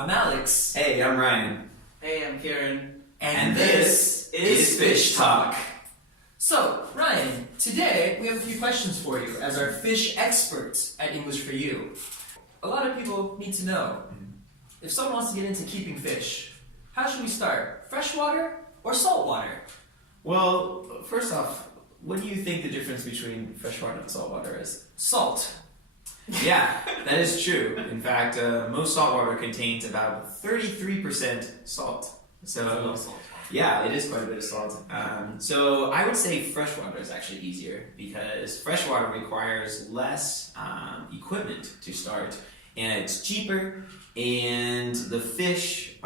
I'm Alex. Hey, I'm Ryan. Hey, I'm Kieran. And this is Fish Talk. So, Ryan, today we have a few questions for you as our fish experts at English For You. A lot of people need to know, if someone wants to get into keeping fish, how should we start? Freshwater or saltwater? Well, first off, what do you think the difference between freshwater and saltwater is? Salt. Yeah, that is true. In fact, most saltwater contains about 33% salt. So, yeah, it is quite a bit of salt. So I would say freshwater is actually easier because freshwater requires less equipment to start, and it's cheaper, and the fish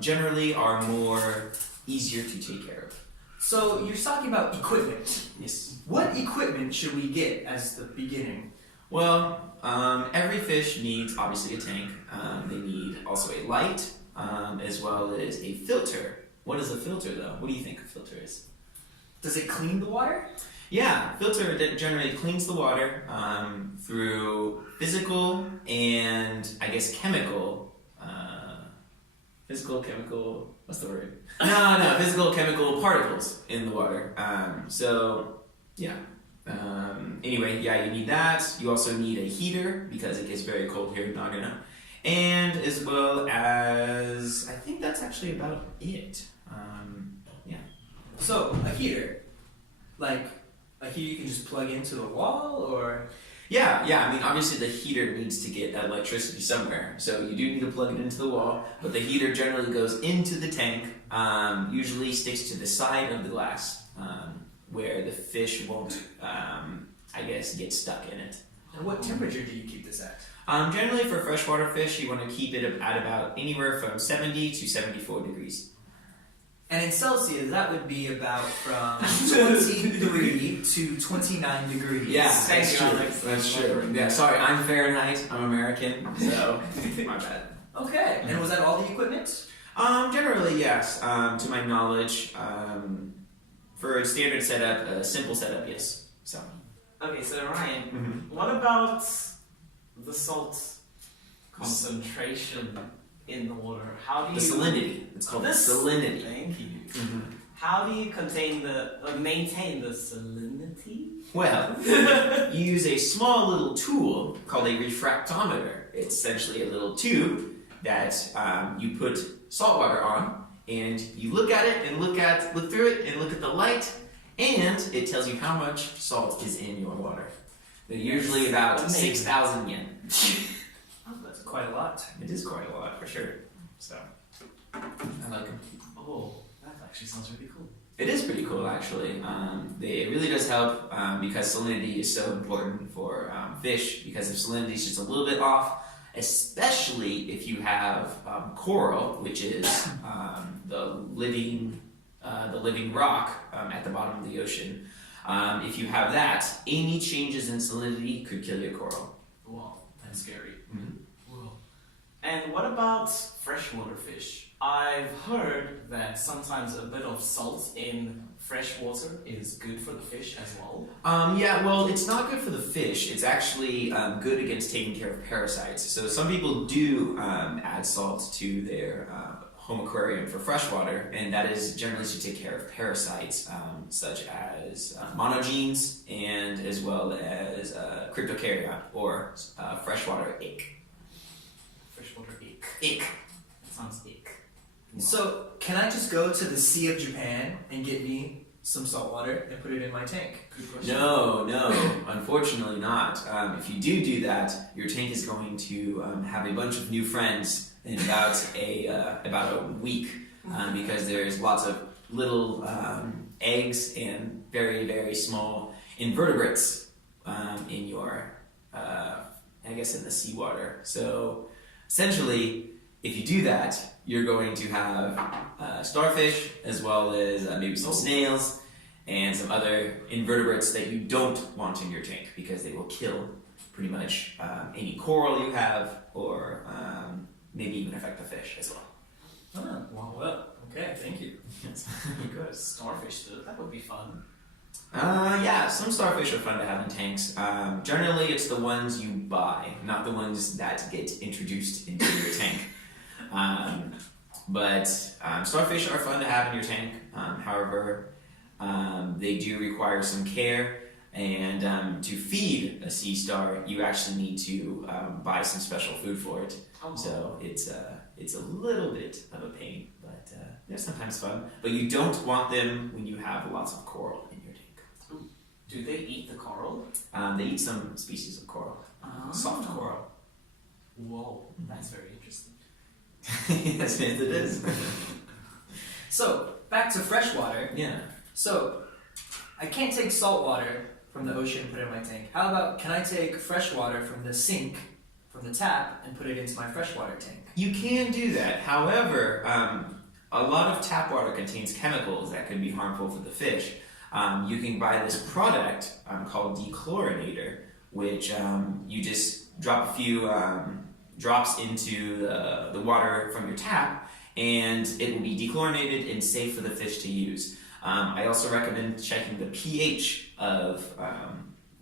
generally are more easier to take care of. So you're talking about equipment. Yes. What equipment should we get as the beginning? Well, every fish needs obviously a tank. They need also a light, as well as a filter. What is a filter though? What do you think a filter is? Does it clean the water? Yeah, filter that generally cleans the water through physical and I guess chemical. Physical, chemical. What's the word? No, physical, chemical particles in the water. Anyway, yeah, you need that. You also need a heater because it gets very cold here in Nagano. And as well as, I think that's actually about it. So, a heater. Like, a heater you can just plug into the wall, or? Yeah, I mean, obviously the heater needs to get electricity somewhere. So you do need to plug it into the wall, but the heater generally goes into the tank, usually sticks to the side of the glass, where the fish won't, get stuck in it. And what temperature do you keep this at? Generally for freshwater fish, you want to keep it at about anywhere from 70 to 74 degrees. And in Celsius, that would be about from 23 to 29 degrees. Yeah, Thanks, Alex. That's true. Yeah, sorry, I'm Fahrenheit. I'm American, so my bad. Okay, and was that all the equipment? Generally, yes. To my knowledge, for a standard setup, a simple setup, yes. So. Okay, so Ryan, what about the salt concentration in the water? How do you... The salinity. It's called the salinity. Thank you. How do you maintain the salinity? Well, you use a small little tool called a refractometer. It's essentially a little tube that you put salt water on, and you look at it and look through it and look at the light, and it tells you how much salt is in your water. They're usually about 6,000 yen. Oh, that's quite a lot. It is quite a lot for sure. So I like them. Oh, that actually sounds really cool. It is pretty cool, actually. It really does help because salinity is so important for fish. Because if salinity is just a little bit off, especially if you have coral, which is the living rock at the bottom of the ocean. If you have that, any changes in salinity could kill your coral. Wow, that's scary. Mm-hmm. Whoa. And what about freshwater fish? I've heard that sometimes a bit of salt in fresh water is good for the fish as well. Yeah, well, it's not good for the fish. It's actually good against taking care of parasites. So some people do add salt to their home aquarium for freshwater, and that is generally to take care of parasites such as monogenes and as well as cryptocarya or freshwater ache. Freshwater ache. Ache. That sounds ache. So, can I just go to the Sea of Japan and get me some salt water and put it in my tank? Good question. No, unfortunately not. If you do that, your tank is going to have a bunch of new friends in about a week because there's lots of little eggs and very, very small invertebrates in your, in the seawater. So essentially, if you do that, you're going to have starfish as well as maybe some snails and some other invertebrates that you don't want in your tank because they will kill pretty much any coral you have or maybe even affect the fish as well. Oh, well, okay, thank you. Yes. Good. Starfish, though. That would be fun. Yeah, some starfish are fun to have in tanks. Generally, it's the ones you buy, not the ones that get introduced into your tank. But starfish are fun to have in your tank. However, they do require some care. And to feed a sea star, you actually need to buy some special food for it. Oh. So it's a little bit of a pain, but they're sometimes fun. But you don't want them when you have lots of coral in your tank. Do they eat the coral? They eat some species of coral, soft coral. Whoa, that's very interesting. Yes, it is. So, back to freshwater. Yeah. So, I can't take salt water from the ocean and put it in my tank. How about, can I take fresh water from the sink, from the tap, and put it into my freshwater tank? You can do that. However, a lot of tap water contains chemicals that can be harmful for the fish. You can buy this product called Dechlorinator, which you just drop a few drops into the water from your tap, and it will be dechlorinated and safe for the fish to use. I also recommend checking the pH of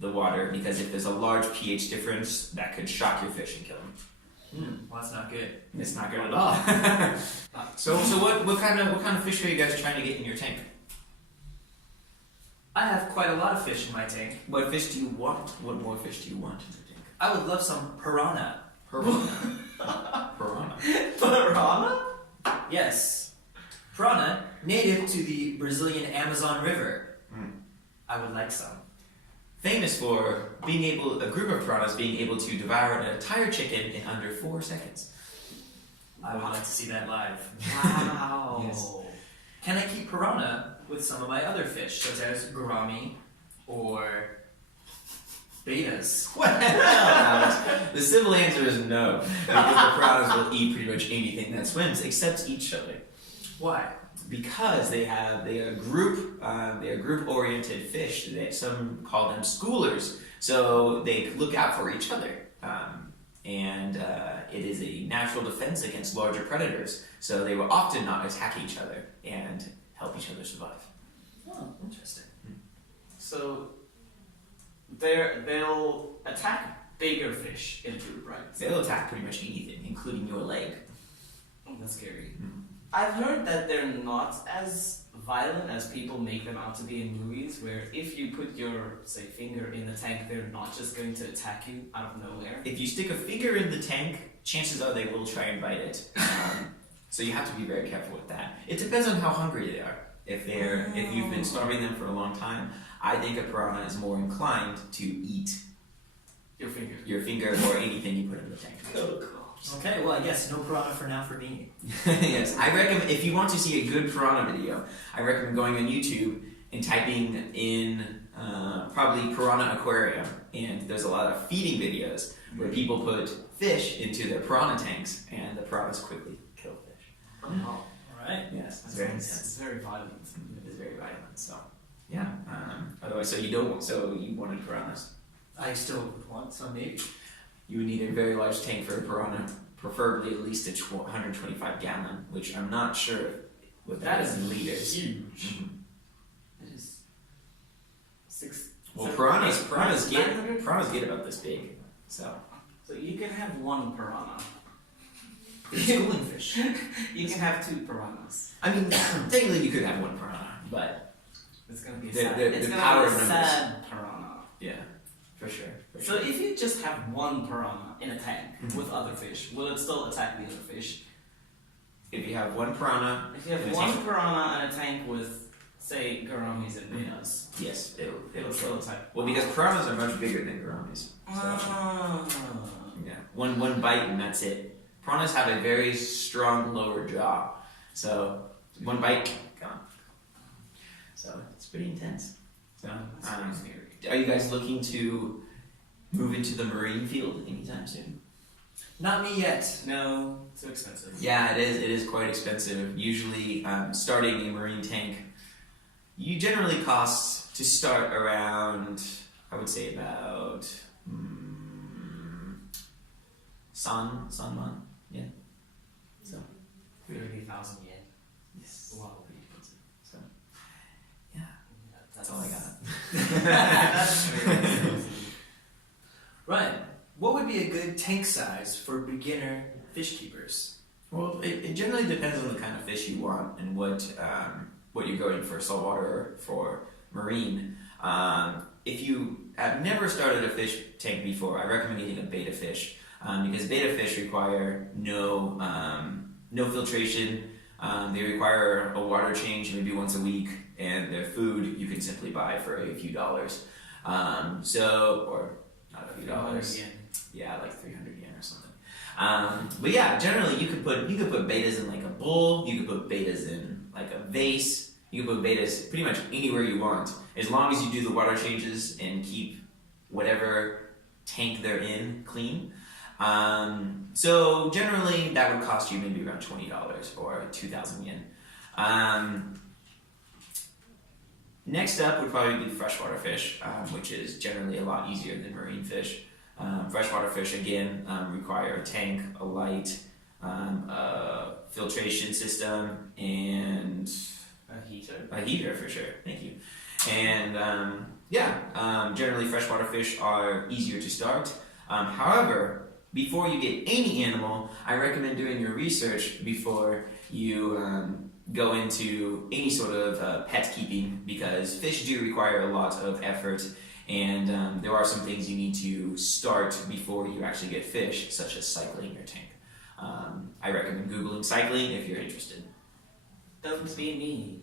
the water, because if there's a large pH difference, that could shock your fish and kill them. Well, that's not good. It's not good at all. So what kind of fish are you guys trying to get in your tank? I have quite a lot of fish in my tank. What fish do you want? What more fish do you want in your tank? I would love some piranha. Piranha. Piranha. Piranha? Yes. Piranha, native to the Brazilian Amazon River. I would like some. Famous for a group of piranhas being able to devour an entire chicken in under 4 seconds. I would like to see that live. Wow. Yes. Can I keep piranha with some of my other fish, such as gourami or betas? Well, the simple answer is no, because the piranhas will eat pretty much anything that swims except each other. Why? Because they are group-oriented fish. Some call them schoolers, so they look out for each other. And it is a natural defense against larger predators, so they will often not attack each other and help each other survive. Oh, interesting. So they'll attack bigger fish in a group, right? They'll attack pretty much anything, including your leg. Oh, that's scary. I've heard that they're not as violent as people make them out to be in movies, where if you put your, say, finger in the tank, they're not just going to attack you out of nowhere. If you stick a finger in the tank, chances are they will try and bite it. So you have to be very careful with that. It depends on how hungry they are. If you've been starving them for a long time, I think a piranha is more inclined to eat your finger or anything you put in the tank. Oh, Okay, well, I guess no piranha for now for me. Yes, I recommend, if you want to see a good piranha video, I recommend going on YouTube and typing in probably piranha aquarium, and there's a lot of feeding videos where people put fish into their piranha tanks, and the piranhas quickly kill fish. Oh, Alright. Yes, it's very intense. It's very violent. It is very violent, so yeah. Otherwise, so you wanted piranhas. I still would want some, maybe. You would need a very large tank for a piranha, preferably at least a 125 gallon, which I'm not sure what that is in liters. Huge. Mm-hmm. It is piranhas get about this big, so you can have one piranha. Schooling fish. You can have 2 piranhas. I mean, technically you could have one piranha, but It's gonna be The a power of numbers. sad piranha. yeah, for sure. So if you just have one piranha in a tank with other fish, will it still attack the other fish? If you have one piranha, If you have in a one tank- piranha in a tank with, say, gouramis and betas, yes, it'll still attack. Well, because piranhas are much bigger than gouramis. So, Ah. yeah, one bite and that's it. Piranhas have a very strong lower jaw, so one bite, gone. So it's pretty intense. So, That's pretty scary. are you guys looking to move into the marine field anytime soon? Not me yet. No, too expensive. Yeah, it is. It is quite expensive. Usually, starting a marine tank, you generally cost to start around, I would say about Sanman. Yeah. So 30,000 yen. yes. Wow. Pretty expensive. So yeah, that's all I got. That's very expensive. Ryan, what would be a good tank size for beginner fish keepers? Well, it generally depends on the kind of fish you want and what you're going for, saltwater or for marine. If you have never started a fish tank before, I recommend getting a betta fish because betta fish require no filtration. They require a water change maybe once a week, and their food you can simply buy for a few dollars. Or not a few dollars. Yeah, like 300 yen or something. But yeah, generally you could put bettas in like a bowl. You could put bettas in like a vase. You can put bettas pretty much anywhere you want, as long as you do the water changes and keep whatever tank they're in clean. So generally that would cost you maybe around $20 or 2,000 yen. Next up would probably be freshwater fish, which is generally a lot easier than marine fish. Freshwater fish again require a tank, a light, a filtration system, and a heater. A heater for sure. Thank you. And generally freshwater fish are easier to start. However, before you get any animal, I recommend doing your research before you go into any sort of pet keeping, because fish do require a lot of effort, and there are some things you need to start before you actually get fish, such as cycling your tank. I recommend Googling cycling if you're interested. Don't be me.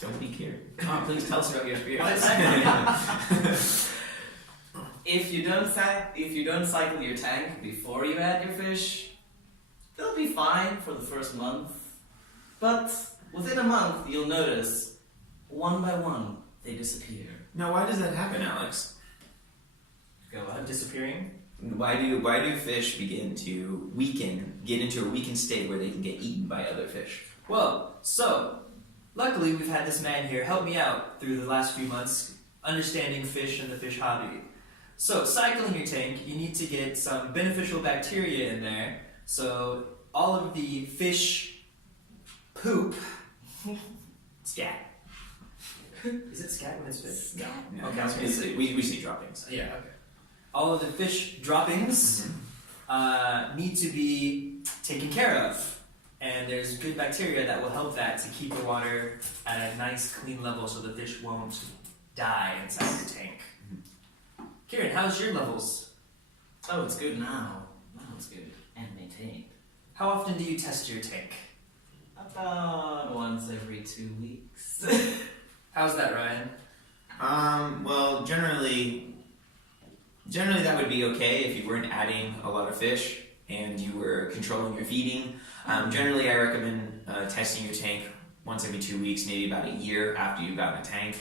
Don't be curious. Come on, please tell us about your experience. If you don't cycle your tank before you add your fish, they'll be fine for the first month. But within a month, you'll notice, one by one, they disappear. Now, why does that happen, Alex? Go on. Disappearing? Why do fish begin to get into a weakened state where they can get eaten by other fish? Well, so, luckily we've had this man here help me out through the last few months, understanding fish and the fish hobby. So, cycling your tank, you need to get some beneficial bacteria in there, so all of the fish poop, scat. Is it scat when it's fish? Scat. No, Okay, I was gonna say- we see droppings. Yeah, okay. All of the fish droppings need to be taken care of. And there's good bacteria that will help that to keep the water at a nice clean level so the fish won't die inside your tank. Kieran, how's your levels? Oh, it's good now. Now it's good and maintained. How often do you test your tank? About once every 2 weeks. How's that, Ryan? Well, generally that would be okay if you weren't adding a lot of fish and you were controlling your feeding. Generally, I recommend testing your tank once every 2 weeks, maybe about a year after you've gotten a tank.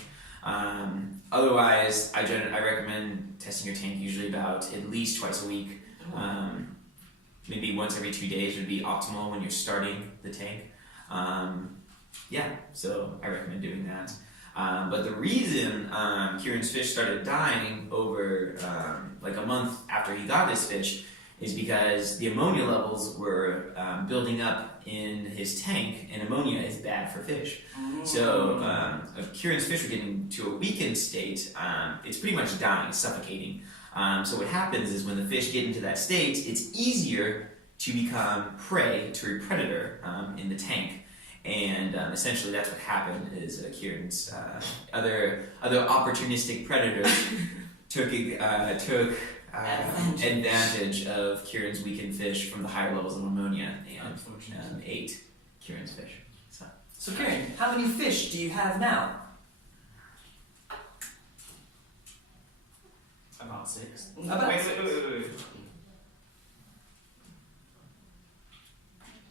Otherwise, I recommend testing your tank usually about at least twice a week. Maybe once every 2 days would be optimal when you're starting the tank. So I recommend doing that. But the reason Kieran's fish started dying over like a month after he got his fish is because the ammonia levels were building up in his tank, and ammonia is bad for fish. So if Kieran's fish are getting to a weakened state, it's pretty much dying, suffocating. So what happens is when the fish get into that state, it's easier to become prey to a predator in the tank. And essentially that's what happened is Kieran's other opportunistic predators took advantage of Kieran's weakened fish from the higher levels of ammonia and ate Kieran's fish. So Kieran, how many fish do you have now? About 6. About 6.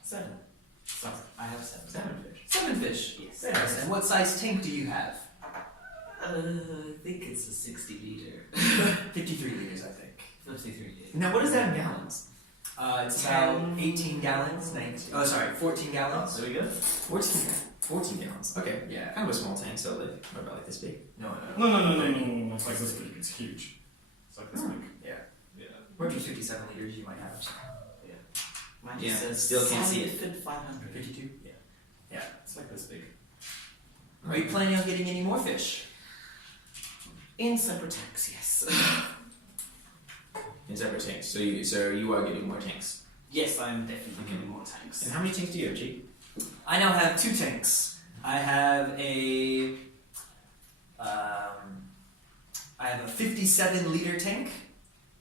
7. Sorry, I have 7. 7 fish. 7 fish. Yes. Very nice. And what size tank do you have? I think it's a 60 liter. 53 liters, I think. 53 liter. Now what is that in gallons? It's about 18 gallons. 14 gallons. There we go. 14 gallons. Okay. Yeah. Kind of a small tank, so like about like this big. No. No. It's like this big. It's huge. It's like this big. Yeah. Yeah. Maybe 57 liters you might have. Mine Yeah, just says still can't see it. solid 500. 52? Yeah, it's like this big. Are you planning on getting any more fish? In separate tanks, yes. In separate tanks. So you are getting more tanks. Yes, I'm definitely getting more tanks. And how many tanks do you have, G? I now have 2 tanks. I have a 57-liter tank,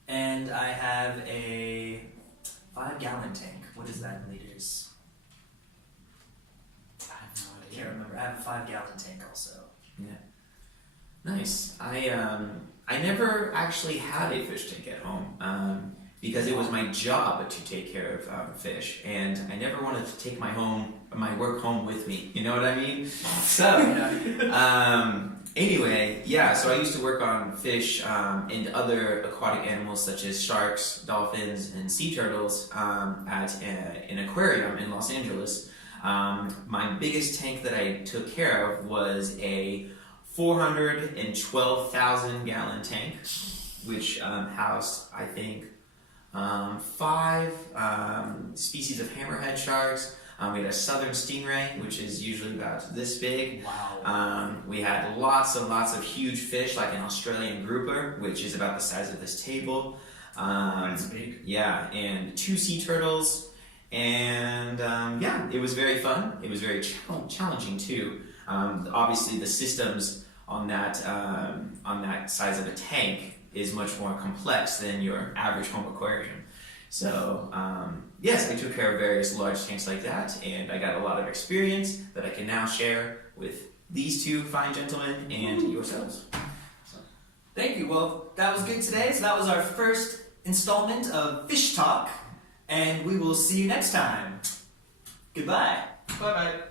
and I have a 5-gallon tank. What is that in liters? I have no I idea. can't remember. I have a 5-gallon tank also. Nice. I never actually had a fish tank at home because it was my job to take care of fish, and I never wanted to take my work home with me. You know what I mean? So anyway, yeah. So I used to work on fish and other aquatic animals such as sharks, dolphins, and sea turtles at an aquarium in Los Angeles. My biggest tank that I took care of was a 412,000 gallon tank, which housed, I think, 5 species of hammerhead sharks. We had a southern stingray, which is usually about this big. Wow. We had lots and lots of huge fish, like an Australian grouper, which is about the size of this table. That's big. Yeah, and 2 sea turtles. And yeah, it was very fun. It was very challenging too. Obviously, the systems on that size of a tank is much more complex than your average home aquarium. So yes, I took care of various large tanks like that, and I got a lot of experience that I can now share with these 2 fine gentlemen and yourselves. Thank you. Well, that was good today. So that was our first installment of Fish Talk, and we will see you next time. Goodbye. Bye bye.